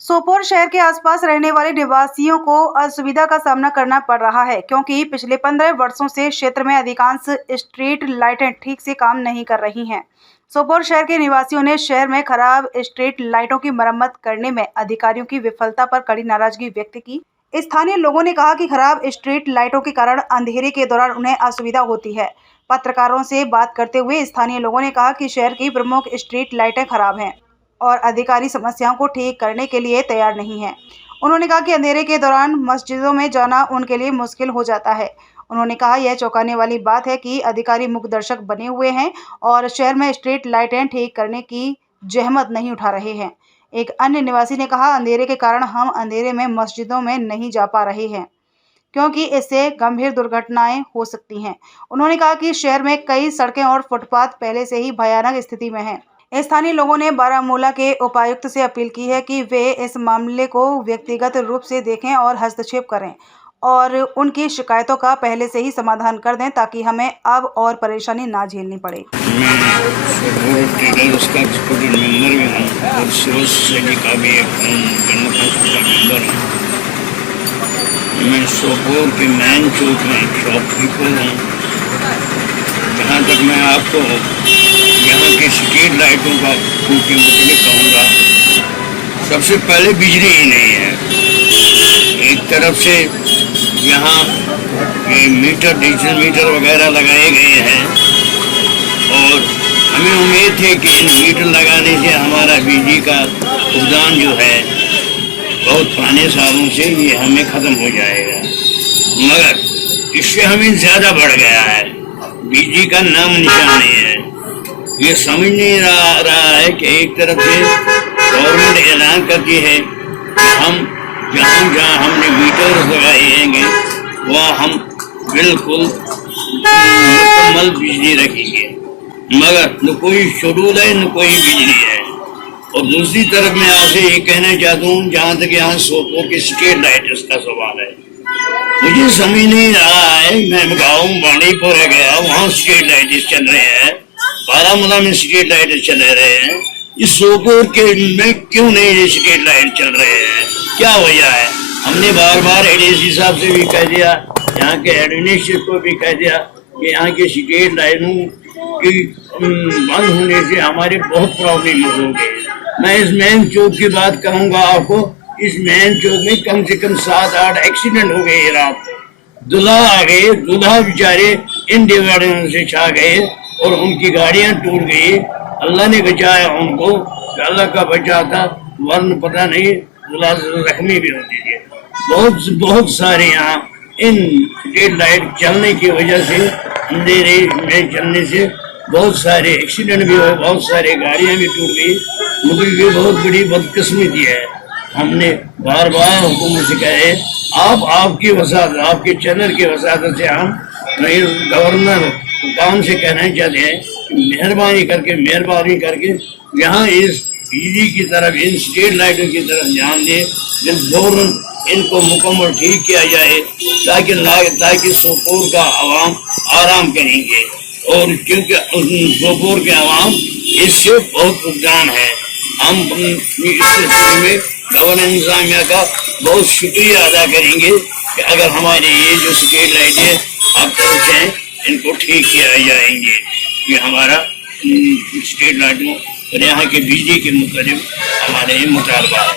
सोपोर शहर के आसपास रहने वाले निवासियों को असुविधा का सामना करना पड़ रहा है क्योंकि पिछले 15 वर्षों से क्षेत्र में अधिकांश स्ट्रीट लाइटें ठीक से काम नहीं कर रही हैं। सोपोर शहर के निवासियों ने शहर में खराब स्ट्रीट लाइटों की मरम्मत करने में अधिकारियों की विफलता पर कड़ी नाराजगी व्यक्त की। स्थानीय लोगों ने कहा कि खराब स्ट्रीट लाइटों के कारण अंधेरे के दौरान उन्हें असुविधा होती है। पत्रकारों से बात करते हुए स्थानीय लोगों ने कहा कि शहर की प्रमुख स्ट्रीट लाइटें खराब हैं और अधिकारी समस्याओं को ठीक करने के लिए तैयार नहीं हैं। उन्होंने कहा कि अंधेरे के दौरान मस्जिदों में जाना उनके लिए मुश्किल हो जाता है। उन्होंने कहा यह चौंकाने वाली बात है कि अधिकारी मूक दर्शक बने हुए हैं और शहर में स्ट्रीट लाइटें ठीक करने की जहमत नहीं उठा रहे हैं। एक अन्य निवासी ने कहा अंधेरे के कारण हम अंधेरे में मस्जिदों में नहीं जा पा रहे हैं क्योंकि इससे गंभीर दुर्घटनाएं हो सकती हैं। उन्होंने कहा कि शहर में कई सड़कें और फुटपाथ पहले से ही भयानक स्थिति में हैं। स्थानीय लोगों ने बारामूला के उपायुक्त से अपील की है कि वे इस मामले को व्यक्तिगत रूप से देखें और हस्तक्षेप करें और उनकी शिकायतों का पहले से ही समाधान कर दें ताकि हमें अब और परेशानी ना झेलनी पड़े। मैं ट्रेडर्स का एक्सपोर्टेड मेंबर भी हूँ और सिविल सोसाइटी का भी एक मेंबर हूँ। मैं सोपोर के मैन चौक में शॉपकीपर हूँ। जहाँ तक मैं आपको यहाँ की स्ट्रीट लाइटों का उनके मुताबिक कहूँगा, सबसे पहले बिजली ही नहीं है। एक तरफ से यहाँ ये मीटर, डिजिटल मीटर वगैरह लगाए गए हैं और हमें उम्मीद है कि इन मीटर लगाने से हमारा बिजली का भुगतान जो है बहुत पुराने सालों से ये हमें ख़त्म हो जाएगा, मगर इससे हमें ज़्यादा बढ़ गया है। बिजली का नाम निशान नहीं है। ये समझ नहीं रहा है कि एक तरफ से गवर्नमेंट ऐलान करती है कि हम जहाँ हमने मीटर लगाए हैं वहाँ हम बिल्कुल मुकम्मल बिजली रखेंगे, मगर न कोई शेड्यूल है न कोई बिजली है। और दूसरी तरफ मैं आपसे ये कहना चाहता हूँ, जहाँ तक यहाँ सोपोर की स्ट्रीट लाइट्स का सवाल है, मुझे समझ नहीं रहा है। मैं गाँव बाणीपुर गया, वहाँ स्ट्रीट लाइट्स चल रहे हैं, बारामूला में स्ट्रीट लाइट चल रहे हैं, इस सोपोर के में क्यों नहीं स्ट्रीट लाइट चल रहे हैं? क्या वजह है? हमने बार बार एडीसी साहब से भी कह दिया, यहाँ के एडमिनिस्ट्रेटर को भी कह दिया कि यहाँ की स्ट्रीट लाइटों की बंद होने से हमारे बहुत प्रॉब्लम हो गई। मैं इस मेन चौक की बात करूँगा आपको, इस मेन चौक में कम से कम 7-8 एक्सीडेंट हो गए रात। दूल्हा आ गए, दूल्हा बेचारे इन डिवाइडरों से छा गए और उनकी गाड़ियां टूट गई। अल्लाह ने बचाया उनको, अल्लाह का बचा था, वरना पता नहीं दूल्हा जख्मी भी होती थी। बहुत सारे यहाँ इन स्ट्रीट लाइट चलने की वजह से, अंधेरे में चलने से बहुत सारे एक्सीडेंट भी हुए, बहुत सारी गाड़ियां भी टूट गई। मुझे ये बहुत बड़ी बदकिस्मती है। हमने बार बार हुकूमत से कहे, आपकी वसात, आपके चैनल की वसात से हम गवर्नर हुकाम से कहना चाहते हैं कि मेहरबानी करके यहाँ इस बिजली की तरफ, इन स्ट्रीट लाइटों की तरफ ध्यान दें, फौरन इनको मुकम्मल ठीक किया जाए ताकि सोपोर का आवाम आराम करेंगे। और क्योंकि सोपोर के आवाम इससे बहुत भुगतान है। हम इस सिलसिले में गवर्नर इंतजामिया का बहुत शुक्रिया अदा करेंगे कि अगर हमारे ये जो स्ट्रीट लाइट है आप तरफ से इनको ठीक किया जाएंगे। ये हमारा स्ट्रीट लाइटों और यहाँ के बिजली के मुताबिक हमारे मुतालबा है।